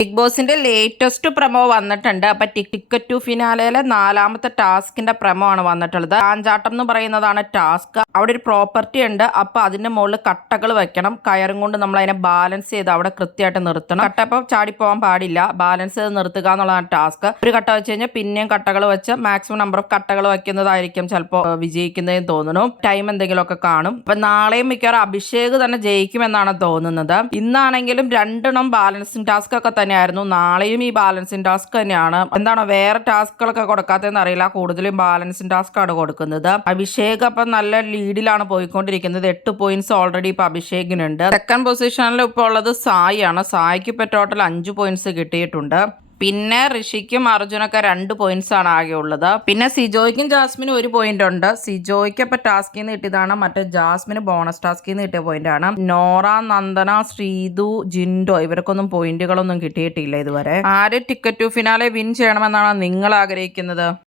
Big ബോസിന്റെ latest promo വന്നിട്ടുണ്ട്. അപ്പൊ ടിക്കറ്റ് ടു ഫിനാലയിലെ 4ാമത്തെ ടാസ്കിന്റെ പ്രമോ ആണ് വന്നിട്ടുള്ളത്. ആഞ്ചാട്ടം എന്ന് പറയുന്നതാണ് ടാസ്ക്. അവിടെ ഒരു പ്രോപ്പർട്ടി ഉണ്ട്. അപ്പൊ അതിന്റെ മുകളിൽ കട്ടകൾ വെക്കണം. കയറും കൊണ്ട് നമ്മൾ അതിനെ ബാലൻസ് ചെയ്ത് അവിടെ കൃത്യമായിട്ട് നിർത്തണം. കട്ടപ്പം ചാടിപ്പോവാൻ പാടില്ല. ബാലൻസ് ചെയ്ത് നിർത്തുക എന്നുള്ളതാണ് ടാസ്ക്. ഒരു കട്ട വെച്ച് കഴിഞ്ഞാൽ പിന്നെയും കട്ടകൾ വെച്ച് മാക്സിമം നമ്പർ ഓഫ് കട്ടകൾ വെക്കുന്നതായിരിക്കും ചിലപ്പോൾ വിജയിക്കുന്നതെന്ന് തോന്നുന്നു. ടൈം എന്തെങ്കിലുമൊക്കെ കാണും. അപ്പൊ നാളെയും മിക്കവാറും അഭിഷേക് തന്നെ ജയിക്കുമെന്നാണ് തോന്നുന്നത്. ഇന്നാണെങ്കിലും 2 ബാലൻസിങ് ടാസ്ക് ഒക്കെ തന്നെയായിരുന്നു. നാളെയും ഈ ബാലൻസിങ് ടാസ്ക് തന്നെയാണ്. എന്താണോ വേറെ ടാസ്കുകളൊക്കെ കൊടുക്കാത്തതെന്ന് അറിയില്ല. കൂടുതലും ബാലൻസിങ് ടാസ്ക് ആണ് കൊടുക്കുന്നത്. അഭിഷേക് അപ്പം നല്ല ലീഡിലാണ് പോയിക്കൊണ്ടിരിക്കുന്നത്. 8 പോയിന്റ്സ് ഓൾറെഡി ഇപ്പൊ അഭിഷേകിനുണ്ട്. സെക്കൻഡ് പൊസിഷനിൽ ഇപ്പോൾ ഉള്ളത് സായി ആണ്. സായിക്ക് ഇപ്പൊ ടോട്ടൽ 5 പോയിന്റ്സ് കിട്ടിയിട്ടുണ്ട്. പിന്നെ ഋഷിക്കും അർജുനൊക്കെ 2 പോയിന്റ്സ് ആണ് ആകെ ഉള്ളത്. പിന്നെ സിജോയ്ക്കും ജാസ്മിനും 1 പോയിന്റ് ഉണ്ട്. സിജോയ്ക്ക് ഇപ്പൊ ടാസ്കിൽ നിന്ന് കിട്ടിയതാണ്. മറ്റേ ജാസ്മിന് ബോണസ് ടാസ്കിൽ നിന്ന് കിട്ടിയ പോയിന്റ് ആണ്. നോറ, നന്ദന, ശ്രീതു, ജിൻഡോ ഇവർക്കൊന്നും പോയിന്റുകളൊന്നും കിട്ടിയിട്ടില്ല ഇതുവരെ. ആര് ടിക്കറ്റ് ടു ഫിനാലെ വിൻ ചെയ്യണമെന്നാണ് നിങ്ങൾ ആഗ്രഹിക്കുന്നത്?